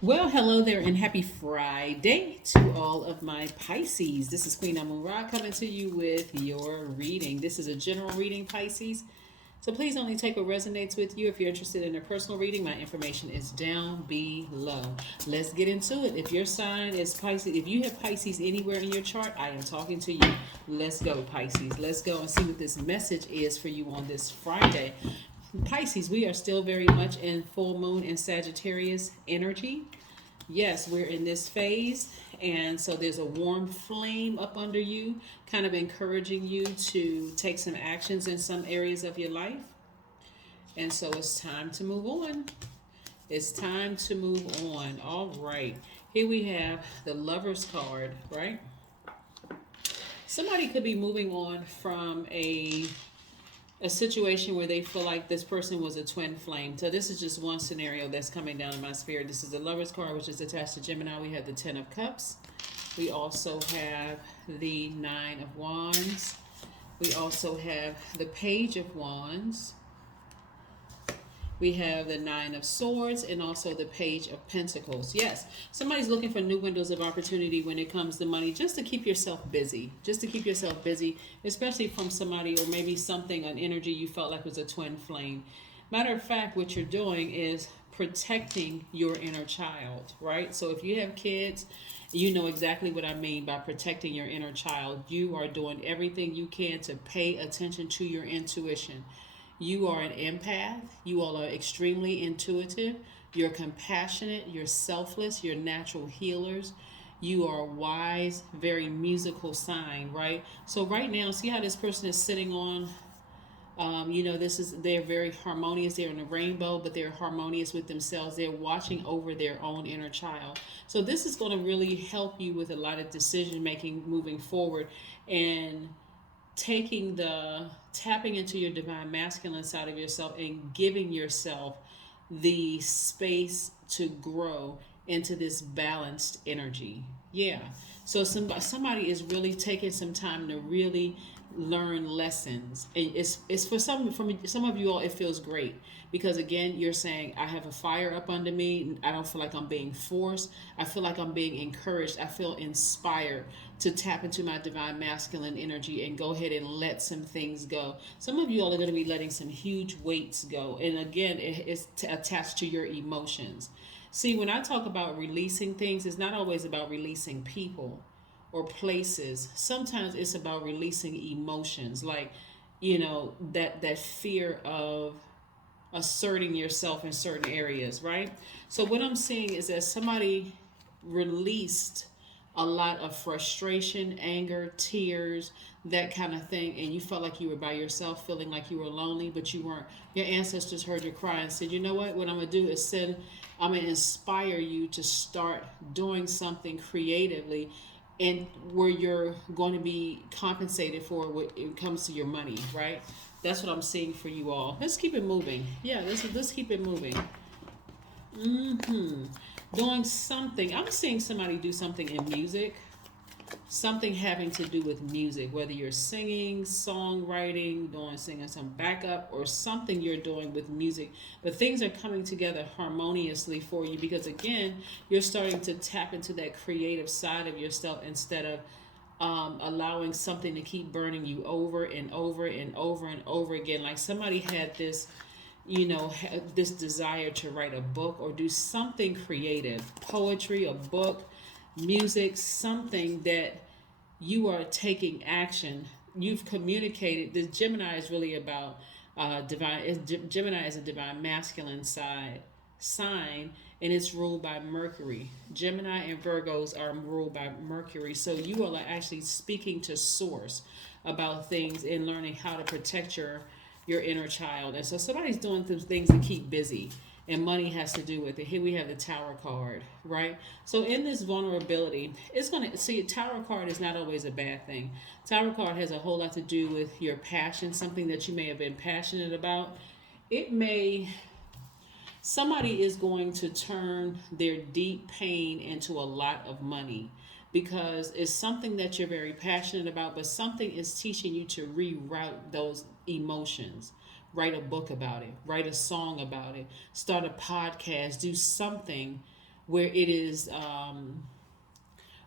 Well, hello there, and happy Friday to all of my Pisces. This is Queen Amun Ra coming to you with your reading. This is a general reading, Pisces. So please only take what resonates with you. If you're interested in a personal reading, my information is down below. Let's get into it. If your sign is Pisces, if you have Pisces anywhere in your chart, I am talking to you. Let's go, Pisces. Let's go and see what this message is for you on this Friday. Pisces, we are still very much in full moon and Sagittarius energy. Yes, we're in this phase, and so there's a warm flame up under you, kind of encouraging you to take some actions in some areas of your life. And so it's time to move on. It's time to move on. All right. Here we have the Lover's card, right? Somebody could be moving on from a situation where they feel like this person was a twin flame. So this is just one scenario that's coming down in my spirit. This is the Lover's card, which is attached to Gemini. We have the Ten of Cups. We also have the Nine of Wands. We also have the Page of Wands. We have the Nine of Swords and also the Page of Pentacles. Yes, somebody's looking for new windows of opportunity when it comes to money, just to keep yourself busy. Just to keep yourself busy, especially from somebody or maybe something, an energy you felt like was a twin flame. Matter of fact, what you're doing is protecting your inner child, right? So if you have kids, you know exactly what I mean by protecting your inner child. You are doing everything you can to pay attention to your intuition. You are an empath. You all are extremely intuitive. You're compassionate. You're selfless. You're natural healers. You are wise, very musical sign, right? So right now, see how this person is sitting on. They're very harmonious. They're in a rainbow, but they're harmonious with themselves. They're watching over their own inner child. So this is going to really help you with a lot of decision making moving forward, and tapping into your divine masculine side of yourself and giving yourself the space to grow into this balanced energy. Yeah. So somebody is really taking some time to really learn lessons, and it's for some of you all, it feels great because again, you're saying, I have a fire up under me. I don't feel like I'm being forced. I feel like I'm being encouraged. I feel inspired to tap into my divine masculine energy and go ahead and let some things go. Some of you all are going to be letting some huge weights go, and again, it's attached to your emotions. See, when I talk about releasing things, it's not always about releasing people or places. Sometimes it's about releasing emotions, like, that fear of asserting yourself in certain areas, right? So what I'm seeing is that somebody released a lot of frustration, anger, tears, that kind of thing, and you felt like you were by yourself, feeling like you were lonely, but you weren't. Your ancestors heard your cry and said, you know what I'm gonna do is I'm gonna inspire you to start doing something creatively, and where you're going to be compensated for when it comes to your money, right? That's what I'm seeing for you all. Let's keep it moving. Yeah, let's keep it moving. Hmm. Doing something. I'm seeing somebody do something in music, something having to do with music, whether you're singing, songwriting, singing some backup, or something you're doing with music. But things are coming together harmoniously for you because, again, you're starting to tap into that creative side of yourself instead of allowing something to keep burning you over and over and over and over again. Like somebody had this desire to write a book or do something creative, poetry, a book, music, something that you are taking action. You've communicated. The Gemini is really about Gemini is a divine masculine side sign, and it's ruled by Mercury. Gemini and Virgos are ruled by Mercury. So you are actually speaking to source about things and learning how to protect your inner child. And so somebody's doing some things to keep busy, and money has to do with it. Here we have the Tower card, right? So in this vulnerability, it's going to see, Tower card is not always a bad thing. Tower card has a whole lot to do with your passion, something that you may have been passionate about. It may Somebody is going to turn their deep pain into a lot of money because it's something that you're very passionate about, but something is teaching you to reroute those emotions. Write a book about it, write a song about it, start a podcast, do something where it is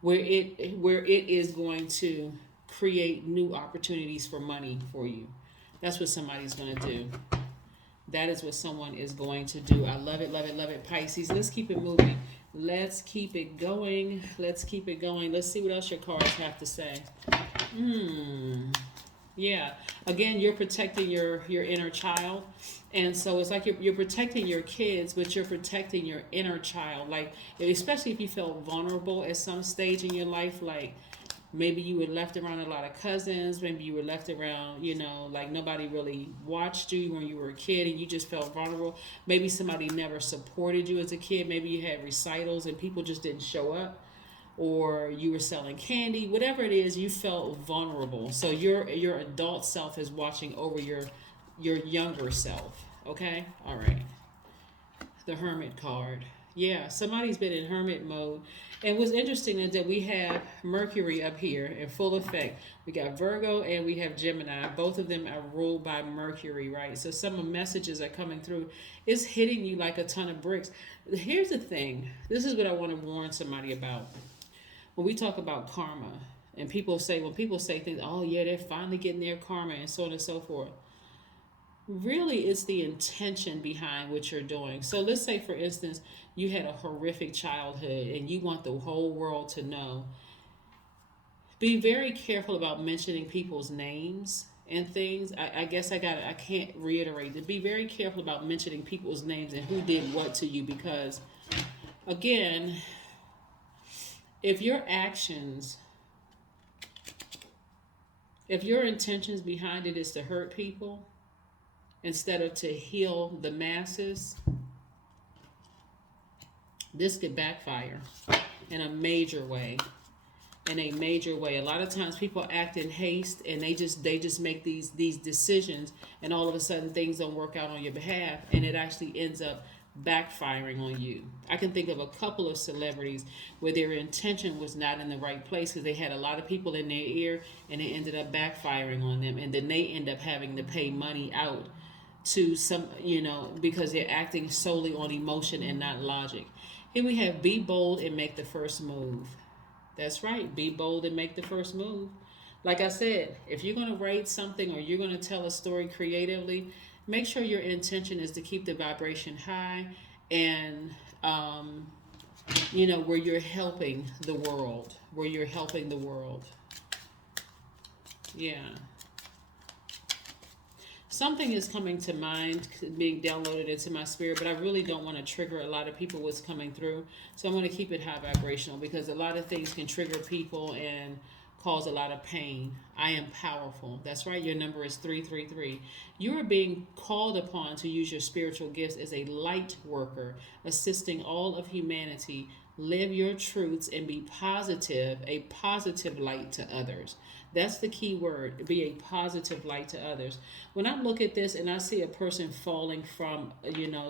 where it is going to create new opportunities for money for you. That's what somebody's going to do. That is what someone is going to do. I love it, love it, love it, Pisces. Let's keep it moving. Let's keep it going. Let's keep it going. Let's see what else your cards have to say. Yeah. Again, you're protecting your inner child. And so it's like you're protecting your kids, but you're protecting your inner child. Like, especially if you felt vulnerable at some stage in your life, like maybe you were left around a lot of cousins, maybe you were left around, like nobody really watched you when you were a kid and you just felt vulnerable. Maybe somebody never supported you as a kid. Maybe you had recitals and people just didn't show up, or you were selling candy. Whatever it is, you felt vulnerable. So your adult self is watching over your younger self. Okay? All right. The Hermit card. Yeah, somebody's been in hermit mode. And what's interesting is that we have Mercury up here in full effect. We got Virgo and we have Gemini. Both of them are ruled by Mercury, right? So some messages are coming through. It's hitting you like a ton of bricks. Here's the thing. This is what I want to warn somebody about. When we talk about karma, and when people say things, oh yeah, they're finally getting their karma and so on and so forth. Really, it's the intention behind what you're doing. So let's say, for instance, you had a horrific childhood and you want the whole world to know. Be very careful about mentioning people's names and things. I guess I can't reiterate to be very careful about mentioning people's names and who did what to you, because again, if your actions, if your intentions behind it is to hurt people instead of to heal the masses, this could backfire in a major way. In a major way. A lot of times people act in haste and they just make these decisions, and all of a sudden things don't work out on your behalf, and it actually ends up backfiring on you. I can think of a couple of celebrities where their intention was not in the right place because they had a lot of people in their ear, and it ended up backfiring on them, and then they end up having to pay money out to some, because they're acting solely on emotion and not logic. Here we have be bold and make the first move. That's right, be bold and make the first move. Like I said, if you're going to write something or you're going to tell a story creatively, make sure your intention is to keep the vibration high, and where you're helping the world, Yeah. Something is coming to mind, being downloaded into my spirit, but I really don't want to trigger a lot of people what's coming through. So I'm going to keep it high vibrational, because a lot of things can trigger people and cause a lot of pain. I am powerful. That's right. Your number is 333. You are being called upon to use your spiritual gifts as a light worker, assisting all of humanity. Live your truths and be positive, a positive light to others. That's the key word, be a positive light to others. When I look at this and I see a person falling from,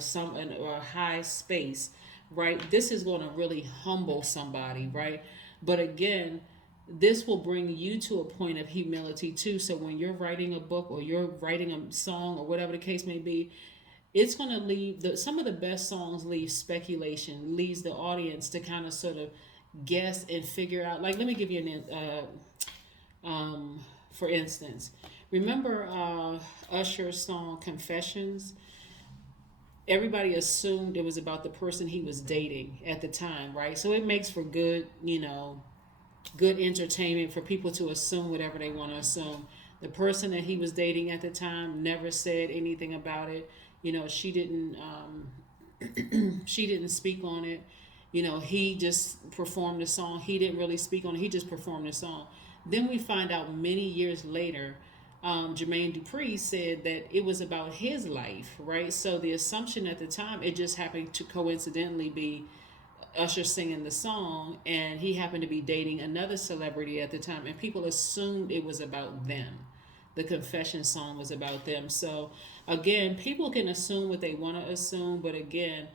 some or a high space, right? This is going to really humble somebody, right? But again, this will bring you to a point of humility too. So when you're writing a book or you're writing a song or whatever the case may be, it's going to leave some of the best songs leave speculation, leaves the audience to kind of sort of guess and figure out. Like, let me give you for instance, remember Usher's song Confessions? Everybody assumed it was about the person he was dating at the time, right? So it makes for good, good entertainment for people to assume whatever they want to assume. The person that he was dating at the time never said anything about it. She didn't she didn't speak on it. He just performed the song. He didn't really speak on it. He just performed the song. Then we find out many years later, Jermaine Dupri said that it was about his life, right? So the assumption at the time, it just happened to coincidentally be Usher singing the song, and he happened to be dating another celebrity at the time, and people assumed it was about them. The Confession song was about them. So again, people can assume what they want to assume, but again,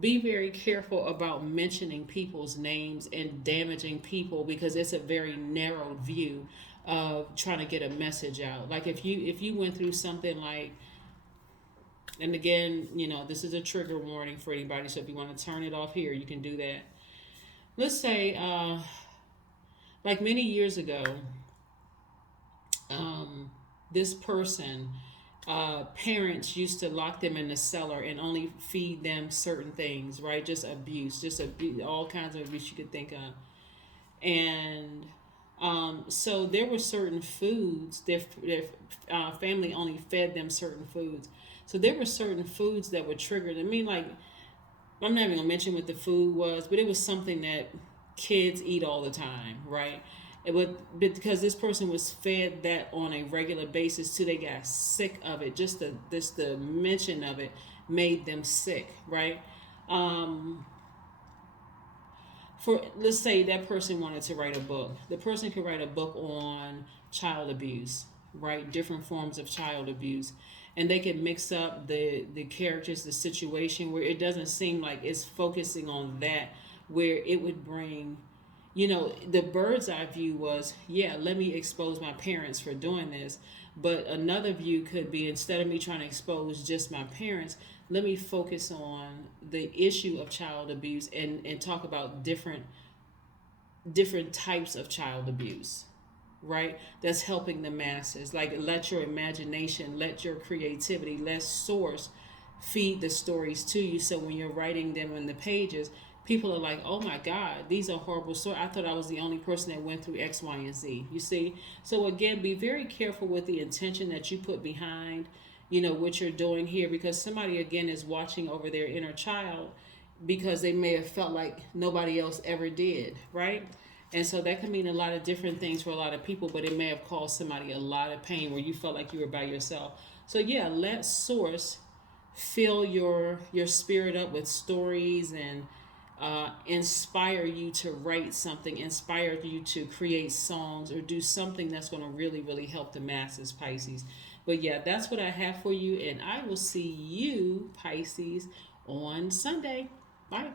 be very careful about mentioning people's names and damaging people, because it's a very narrow view of trying to get a message out. Like if you went through something like, And again, this is a trigger warning for anybody. So if you want to turn it off here, you can do that. Let's say, like many years ago, um, this person, parents used to lock them in the cellar and only feed them certain things, right? Just abuse, all kinds of abuse you could think of. And so there were certain foods, their family only fed them certain foods. So there were certain foods that were triggered. I mean, like, I'm not even gonna mention what the food was, but it was something that kids eat all the time, right? It would because this person was fed that on a regular basis till they got sick of it. Just the mention of it made them sick, right? Um, for let's say that person wanted to write a book. The person could write a book on child abuse, right? Different forms of child abuse, and they can mix up the characters, the situation where it doesn't seem like it's focusing on that, where it would bring, the bird's eye view was, yeah, let me expose my parents for doing this. But another view could be, instead of me trying to expose just my parents, let me focus on the issue of child abuse and talk about different types of child abuse, right? That's helping the masses. Like, let your imagination, let your creativity, let source feed the stories to you. So when you're writing them in the pages, people are like, oh my God, these are horrible stories. I thought I was the only person that went through X, Y, and Z. You see? So again, be very careful with the intention that you put behind, what you're doing here, because somebody again is watching over their inner child because they may have felt like nobody else ever did, right? And so that can mean a lot of different things for a lot of people, but it may have caused somebody a lot of pain where you felt like you were by yourself. So yeah, let source fill your spirit up with stories and inspire you to write something, inspire you to create songs or do something that's going to really, really help the masses, Pisces. But yeah, that's what I have for you, and I will see you, Pisces, on Sunday. Bye.